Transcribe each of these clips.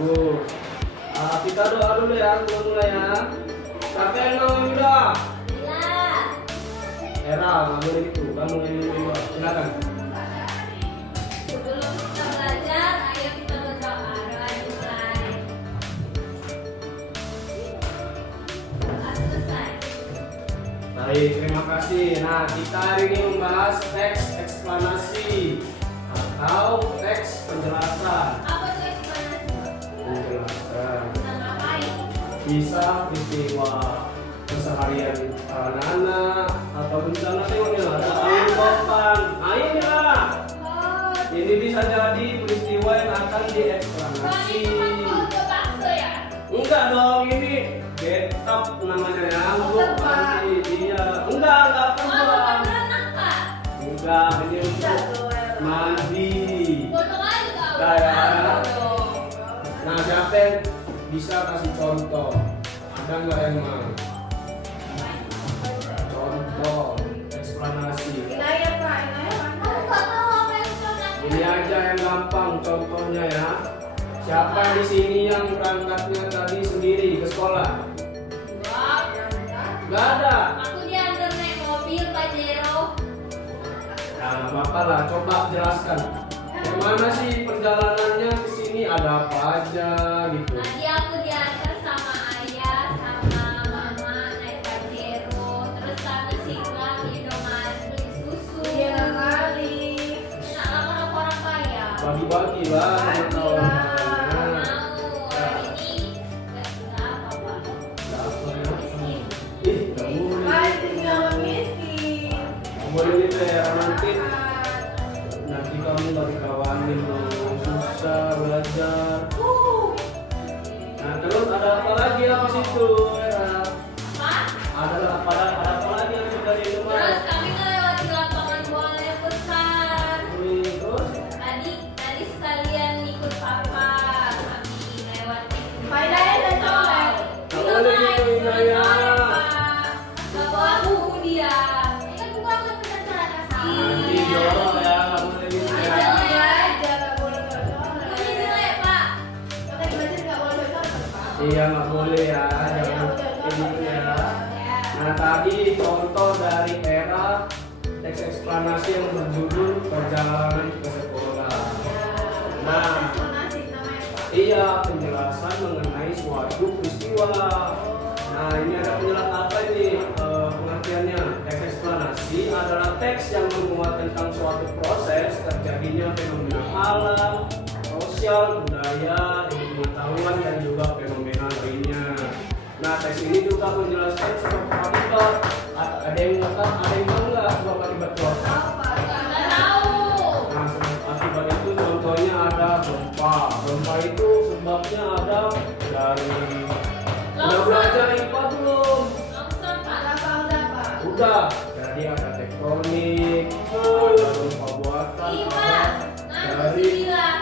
bagus. Kita doa dulu ya, mulai ya. Siapa yang mau Yuda? Era, nggak boleh gitu. Kamu yang dulu. Silakan. Sebelum kita belajar, ayo kita berdoa. Doa dimulai. Selesai. Baik, terima kasih. Nah, kita hari ini membahas teks eksplanasi atau teks penjelasan. Apa tuh eksplanasi? Penjelasan. Kita ngapain? Bisa peristiwa keseharian anak-anak atau bencana tengoknya ada angin topan. Ayo lah. Oh, Ini bisa jadi peristiwa yang akan Bang, dieksplanasi. itu mah kode bakso ya? Enggak dong, ini getap namanya ya. Oh, Untuk terbang. nanti dia. Enggak Oh, terbang. beneran apa? Enggak, ini untuk mandi. Bodoh aja kau. Dah, ya. Bodoh. Nah, siapa yang bisa kasih contoh? Ada nggak yang mau? Contoh, eksplanasi. Aku nggak tahu apa eksplanasi. Ini aja yang gampang contohnya ya. Siapa di sini yang berangkatnya tadi sendiri ke sekolah? Wah, Gak ada. aku diantar naik mobil Pajero. Nah, nggak apa-apa lah. Coba jelaskan. Gimana sih perjalanannya ke sini? Ada apa aja gitu? Tadi aku diantar sama ayah sama mama naik Pajero. Terus sana singgah di Indomaret beli susu. Iya kali. Enak lah orang kaya. Bagi-bagi lah sama kawan-kawannya. Mau hari ini nggak suka apa-apa. Nggak apa ya. Miskin. Ih, nggak boleh. Kan tinggal miskin. Nggak boleh gitu ya. Nanti kamu nggak dikawanin dong. Susah belajar. Nah, terus ada apa lagi habis itu? Era? Apa? Ada apa lagi habis dari Terus rumah? kami melewati lapangan bola yang besar. Terus Tadi sekalian ikut papa. Kami lewati. Main aja dan colek. Nggak boleh gitu, Inaya. Gak bawa buku dia. Kan buku aku yang bisa celana nanti jorok ya, nggak boleh gitu ya. Iya aja nggak boleh Ini colek. jelek pak. Pakai belajar nggak boleh colek Pak. Iya, nggak boleh ya, jangan kayak gitu ya. Nah, tadi contoh dari era teks eksplanasi yang berjudul perjalanan ke sekolah. Nah, Eksplanasi namanya Pak. iya, penjelasan mengenai suatu peristiwa. Nah, ini ada penjelasan apa ini pengertiannya? Teks eksplanasi adalah teks yang memuat tentang suatu proses terjadinya fenomena alam, sosial, budaya, ilmu pengetahuan, dan juga fenomena lainnya. Nah, teks ini juga menjelaskan sebab akibat. Ada yang tahu? Ada yang tahu nggak sebab akibat itu? Tahu Pak. Gak tahu. Nah, sebab akibat itu contohnya ada gempa. Gempa itu sebabnya ada dari. Udah belajar IPA belum? Longsor pak. Udah Pak. Udah. Jadi ada tektonik, ada gempa buatan, Iya ada pak. Ngantuk dari. sih bilang.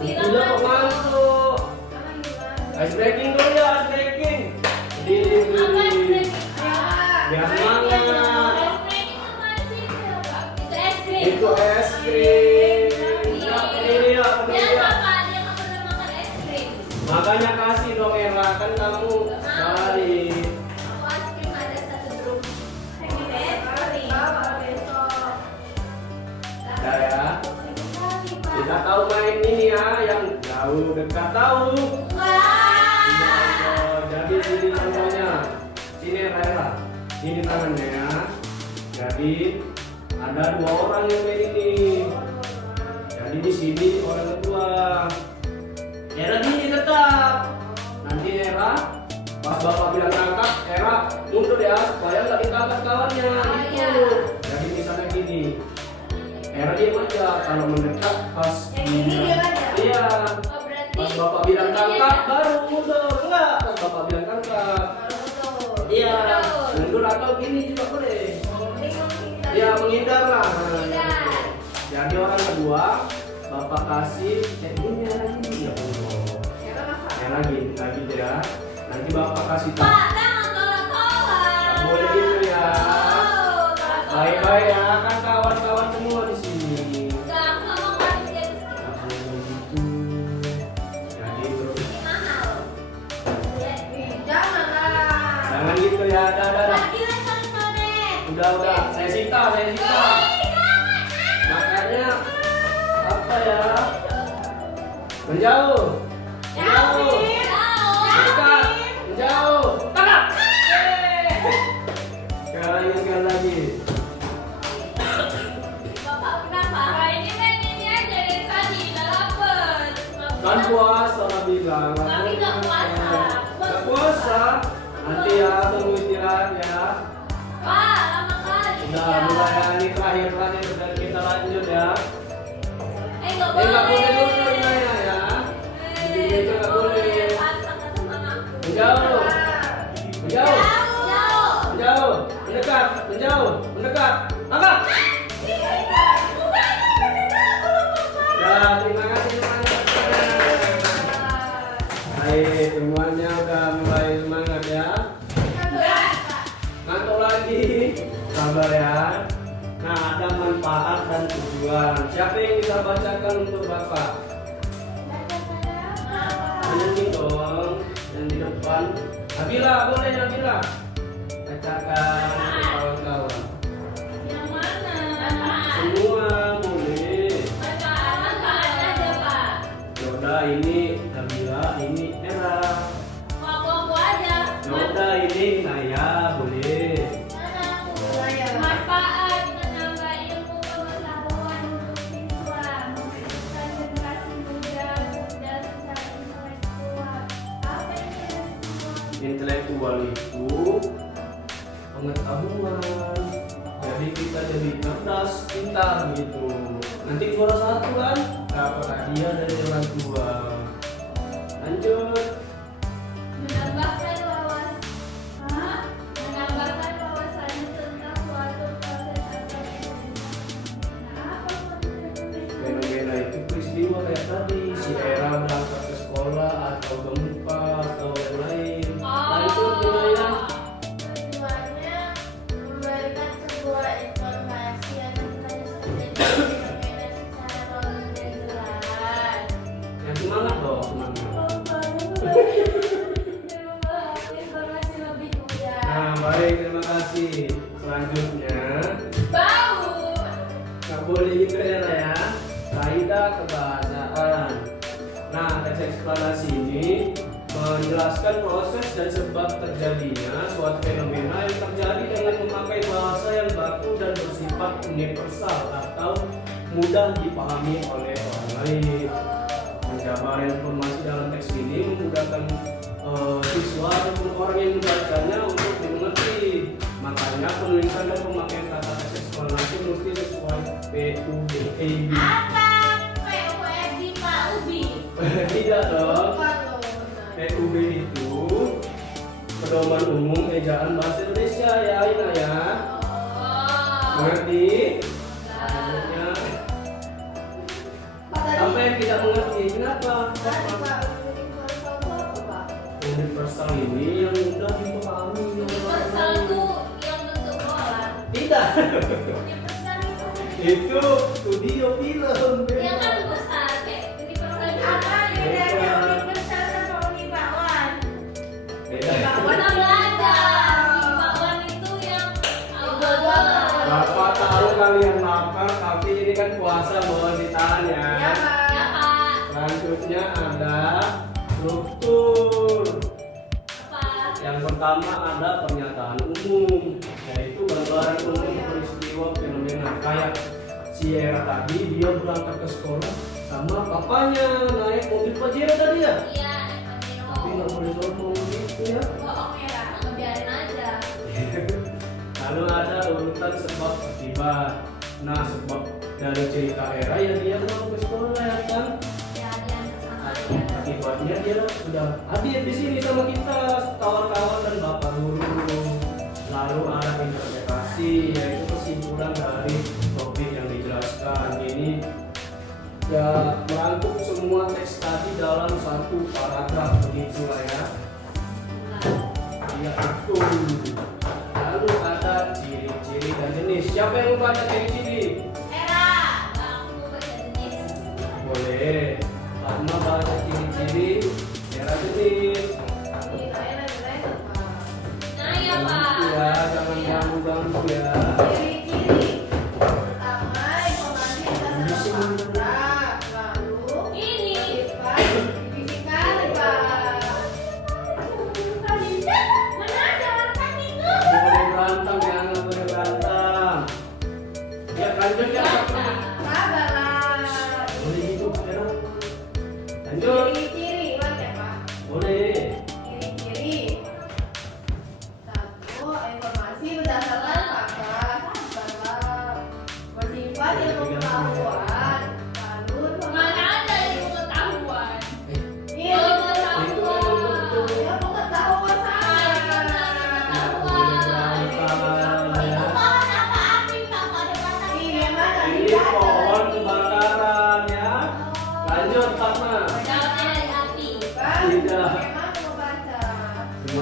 Gila mau Udah kok ngantuk. Karena gimana? Ice breaking dulu ya, ice breaking. Di. Apa es krim? Biar Es semangat. krim itu apaan sih? Itu es krim. Itu es krim. Iya. Ini ya, ini Biasa ya. pak, dia nggak pernah makan es krim. Makanya kasih dong Era, kan kamu balik. Aku es krim ada satu drum. Bawa besok. Udah ya. Kita tahu main ini ya, yang jauh dekat tahu. Wah. Jadi sini contohnya, sini Era, ini tangannya ya. Jadi ada dua orang yang main ini. Jadi di sini orang kedua. Era gini tetap. Nanti Era, pas bapak bilang tangkap, Era mundur ya supaya nggak ditangkap kawannya. Gitu. Jadi misalnya gini, Era diam aja. Kalau mendekat pas Yang ini dia aja. iya. Oh berarti. Pas bapak bilang tangkap baru mundur. Enggak, pas bapak bilang tangkap. Iya, mundur atau gini juga boleh. Iya, menghindar lah. Menghindar. Jadi orang kedua, bapak kasih ini lagi ya Allah. Ya lagi ya. Nanti bapak kasih tahu. Pak, jangan tolak-tolak. Nggak boleh gitu ya. Oh, tolak-tolak. Baik-baik ya, kan kawan-kawan semua di sini. Enggak, aku nggak mau kasih dia ke sini. Nggak boleh gitu. Jadi Udah. Saya sita. Makanya apa ya? Menjauh. Dekat. Menjauh. Tangkap. Sekarang sekali lagi. Bapak kenapa? Ini main ini aja dari tadi, udah lapar. Kan puasa lah bilang. Tapi nggak puasa. Nggak puasa. Nanti ya tunggu istirahat ya. Pak, lama kali. Udah mulai hari terakhir dan kita lanjut ya. Nggak Nggak boleh boleh. dulu Inaya ya. Di meja nggak boleh. Menjauh. Menjauh. Menjauh. Mendekat. Menjauh. Mendekat. Angkat. Ya, terima kasih semuanya. Baik, semuanya udah mulai semangat ya. Ngantuk lagi. Sabar ya. Nah, ada manfaat dan tujuan. Siapa yang bisa bacakan untuk Bapak? Ini dong, yang di depan. Nabila, boleh Nabila? Bacakan untuk kawan-kawan. Yang mana? Semua boleh. Manfaat aja, Pak. Yaudah ini Nabila, ini Era. Aku aja. Yaudah ini Naya, boleh. Manfaat menambah ilmu pengetahuan untuk siswa, memberikan generasi muda dan secara intelektual. Apa ini? Intelektual itu pengetahuan. Jadi kita jadi cerdas, pintar gitu. Nanti juara satu kan dapat hadiah dari orang tua. Lanjut. Menambahkan menambahkan wawasannya tentang suatu proses atau fenomena. Apa Fenomena itu peristiwa kayak tadi si Era berangkat ke sekolah atau gempa atau yang lain. Lanjut Naya. Tujuannya memberikan sebuah informasi yang terjadi fenomena secara logis dan jelas. Yang semangat dong, semangat. Informasi lebih mudah. Nah baik, terima kasih. Selanjutnya Bau. nggak boleh gitu Era ya. Kaidah kebahasaan. Nah teks eksplanasi ini menjelaskan proses dan sebab terjadinya suatu fenomena yang terjadi dengan memakai bahasa yang baku dan bersifat universal atau mudah dipahami oleh orang lain. Penjabaran informasi dalam teks ini memudahkan siswa ataupun orang yang membacanya untuk dimengerti. Makanya penulisan dan pemakaian kata teks eksplanasi mesti sesuai PUBEB. Apa? PUBD Pak Ubi. Tidak dong. Lupa loh. PUB itu pedoman umum ejaan bahasa Indonesia ya Ina ya. Mengerti? Selanjutnya apa yang tidak mengerti? Kenapa? Universal ini yang mudah dipahami oleh orang Universal lain. tuh yang bentuk bola. Tidak. Universal itu Itu studio film. yang kan besar kayak universal itu Apa bedanya universal sama unibawan? Beda. Warna belajar. Bakwan itu yang bola. Bapak tahu kalian lapar, tapi ini kan puasa mohon ditahan ya. Ya Pak. Ya Pak. Selanjutnya ada struktur. Apa? Yang pertama ada pernyataan umum, yaitu gambaran umum peristiwa fenomena. Kayak si Era tadi dia berangkat ke sekolah sama papanya naik mobil Pajero tadi ya. Iya, Tapi nggak boleh ngomong gitu ya. bohong ya, ngebiarin aja. Lalu ada urutan sebab akibat. Nah sebab dari cerita Era ya dia mau ke sekolah ya kan. Ya, diantar sama ayah. Akibatnya dia sudah hadir di sini sama kita kawan-kawan dan bapak guru. Lalu ada interpretasi yaitu kesimpulan dari topik yang dijelaskan. Ini ya merangkum semua teks tadi dalam satu paragraf begitulah ya. Ya betul. Lalu ada ciri-ciri dan jenis. Siapa yang membaca ciri-ciri? Era, aku baca jenis. Boleh. Fatma baca ciri-ciri. Era jenis. Nah ya Pak. Ya, jangan ganggu-ganggu ya.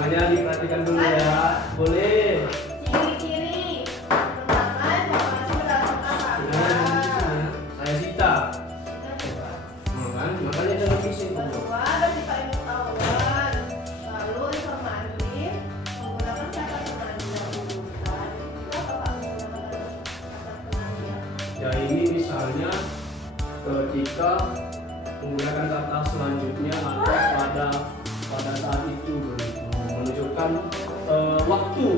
Semuanya diperhatikan dulu ya. Boleh. Ciri-ciri pertama informasi berdasarkan fakta. Saya Sita. Makanya jangan bising. Kedua, bersifat pengetahuan. Lalu informatif menggunakan kata penanda urutan. Apa Pak menggunakan kata penanda? Ya ini misalnya ketika menggunakan kata selanjutnya atau pada saat itu begitu, menunjukkan waktu.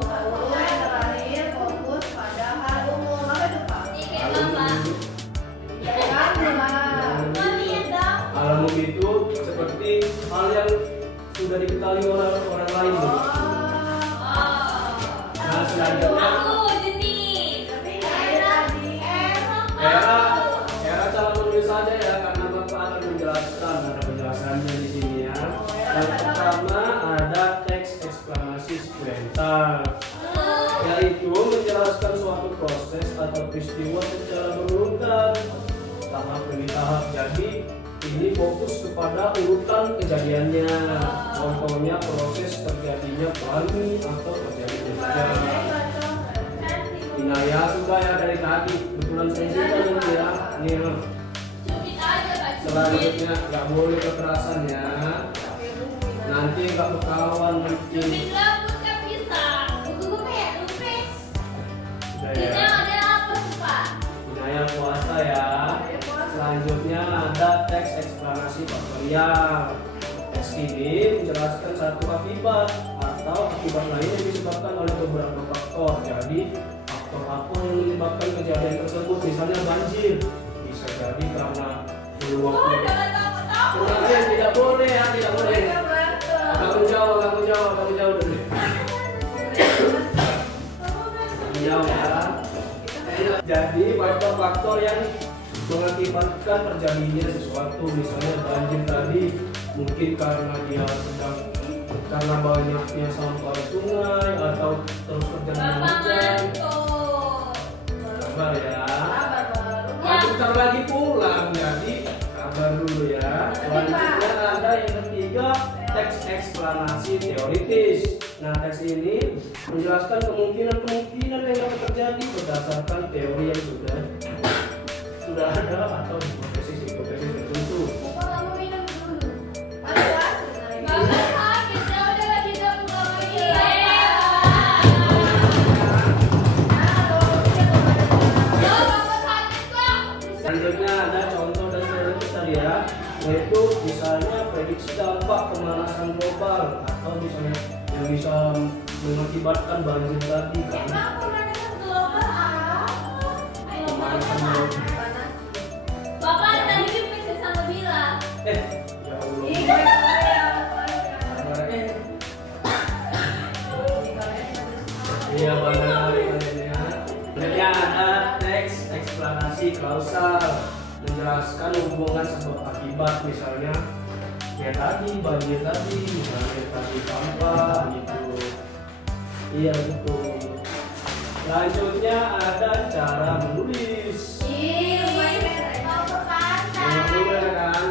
Lalu yang terakhir fokus pada hal umum. Apa itu Pak? Ini Bapak. Ya kan, Mami ya dong. Hal umum itu seperti hal yang sudah diketahui orang lain begitu. Nah selanjutnya Aku jenis. Tapi tadi era cara menulis saja ya, karena Bapak akan menjelaskan, ada penjelasannya di sini ya. Yang pertama ada teks eksplanasi sequental, yaitu menjelaskan suatu proses atau peristiwa secara berurutan tahap demi tahap. Jadi ini fokus kepada urutan kejadiannya. Contohnya proses terjadinya pelangi atau terjadi hujan. Nah ya sudah ya dari tadi, kebetulan saya sudah nanti ya. Nih Cubit aja Pak. Cubit. selanjutnya nggak boleh kekerasan ya. Nanti nggak berkawan nanti. Cubit rambut kan bisa. Buku kayak lupis. Sudah Ini ya. ada apa tuh Pak? Wilayah puasa ya. Selanjutnya ada teks eksplanasi faktorial. Teks ini menjelaskan satu akibat atau akibat lain yang disebabkan oleh beberapa faktor. Jadi faktor apa yang menyebabkan kejadian tersebut, misalnya banjir, bisa jadi karena peluang. Oh, jangan takut-takut. Kemudian tidak boleh ya, tidak boleh. Kamu jauh dulu. Jauh ya. Jadi faktor-faktor yang mengakibatkan terjadinya sesuatu, misalnya banjir tadi mungkin karena dia sedang karena banyaknya sampah sungai atau terus terjadi Bapak hujan. ngantuk. Sabar ya. Ya. Bentar lagi pulang, jadi sabar dulu ya. Selanjutnya ada yang ketiga, teks eksplanasi teoritis. Nah teks ini menjelaskan kemungkinan yang dapat terjadi berdasarkan teori yang sudah ada atau hipotesis tertentu. Bapak sakit, ya udah kita pulang lagi. Ya, Bapak sakit kok. Selanjutnya ada contoh dan teoritis tadi ya, yaitu misalnya prediksi dampak pemanasan global atau misalnya yang bisa mengakibatkan banjir tadi karena pemanasan global. Bapak tadi diperiksa sama Bila. Ya Allah. Sabar, Iya benar kalian ya. Jadi ada teks eksplanasi kausal menjelaskan hubungan sebab akibat, misalnya ya tadi banjir tadi, misalnya tadi sampah gitu. Iya betul. Selanjutnya ada cara menulis.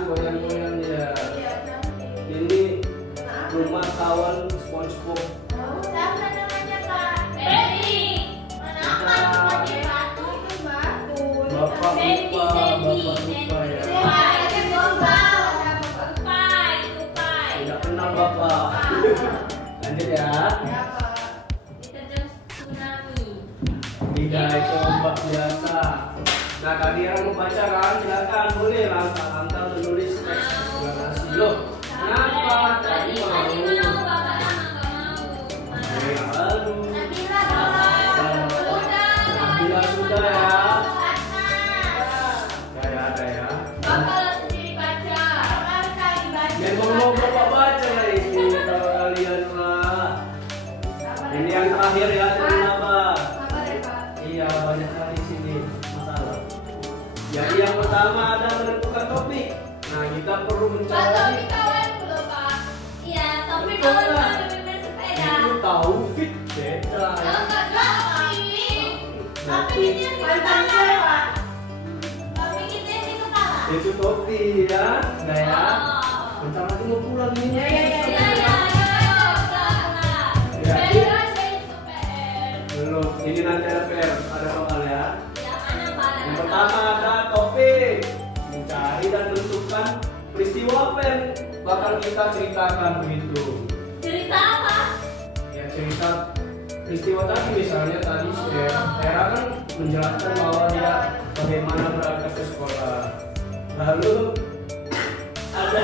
Goyang-goyang ya. Ini rumah kawan SpongeBob. Bapak lupa ya. Tidak kenal bapak. Lanjut ya. Tidak itu ombak biasa. Nah kalian mau baca kan? Silakan boleh lantar menulis teks eksplanasi. Loh, kenapa? Tadi mau. Lalu. Nabila sudah ya. Ada ya. Memang mau bapak baca lah ini kalau kalian lah. Ini yang terakhir ya, jangan apa. Iya banyak kali di sini masalah. Jadi yang pertama ada menentukan topik. Nah kita perlu mencari. Itu taufik beda ya. Itu topi ya, nah ya. bentar lagi mau pulang nih. Ya, ya, ya, Iya, iya, Ya, Beres itu PR. belum. Ini nanti ada PR, ada soal ya. Yang mana Pak? Yang pertama ada topik mencari dan menentukan peristiwa apa yang bakal kita ceritakan begitu. Cerita apa? Ya cerita peristiwa tadi misalnya tadi si Era kan menjelaskan bahwa dia bagaimana berangkat ke sekolah. Lalu ada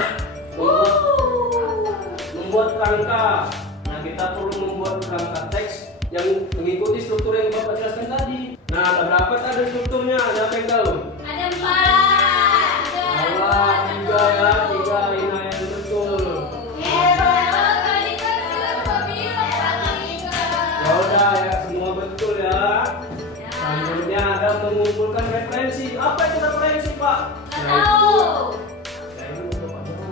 membuat kerangka. Nah kita perlu membuat kerangka teks yang mengikuti struktur yang Bapak jelaskan tadi. Nah ada berapa tadi strukturnya? Ada apa yang tahu? Ada 4. Allah, 3 ya, 3 Ina yang betul. Ya udah ya semua betul ya. Selanjutnya ada mengumpulkan referensi. Apa itu referensi Pak?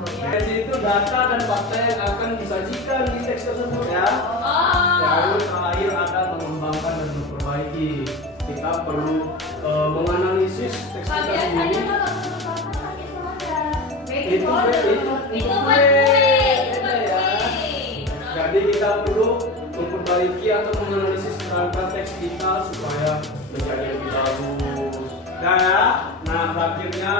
Referensi itu data dan fakta yang akan disajikan di teks tersebut ya. Lalu terakhir ada mengembangkan dan memperbaiki. Kita perlu menganalisis teks kita sendiri. Itu ya. Jadi kita perlu memperbaiki atau menganalisis kerangka teks kita supaya menjadi lebih bagus. Nah ya, nah terakhirnya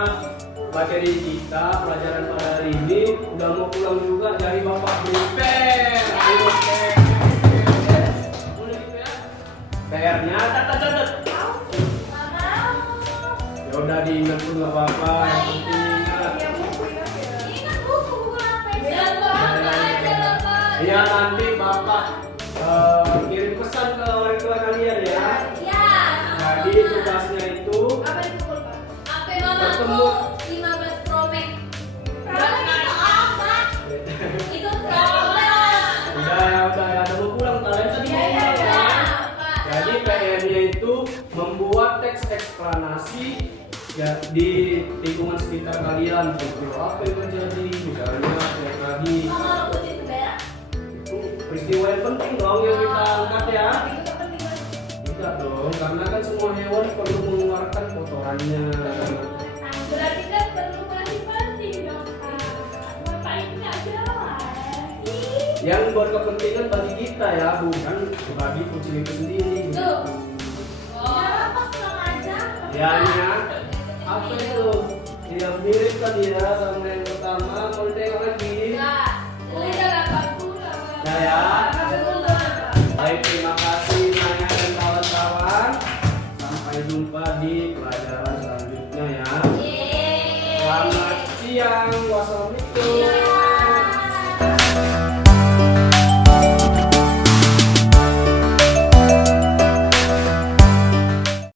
materi kita pelajaran pada hari ini udah mau pulang juga, jadi Bapak beri PR. Ayo PR. Boleh gitu ya? PR-nya catat. Ya udah diingat pun nggak apa-apa. Yang penting ingat. Ya, buku ingat ya. Iya nanti Bapak kirim pesan ke orang tua kalian ya. Jadi tugasnya itu Apa itu, Pak? bertemu. 15 Pro Max. Itu apa? Itu Pro. Udah ya ada mau pulang kalian tadi mau pulang ya. Jadi PR-nya itu membuat teks eksplanasi ya di lingkungan sekitar kalian tuh. Apa yang terjadi misalnya kayak tadi itu peristiwa yang penting dong yang kita angkat ya. Itu penting banget. Tidak dong, karena kan semua hewan perlu mengeluarkan kotorannya. Berarti kan perlu masing-masing dong Pak. Bapak ini nggak jelas sih. Yang buat kepentingan bagi kita ya, bukan bagi kucing itu sendiri. Tuh. Bapak kurang ajar. Ya, apa itu? Tidak mirip kan ya sama yang pertama. Mau ditengok lagi? Nah, udah 80 Nah ya. Betul banget, Pak. Baik, terima kasih Naya dan kawan-kawan. Sampai jumpa di pelajaran selanjutnya ya. Yeay. Selamat siang. Wassalamualaikum.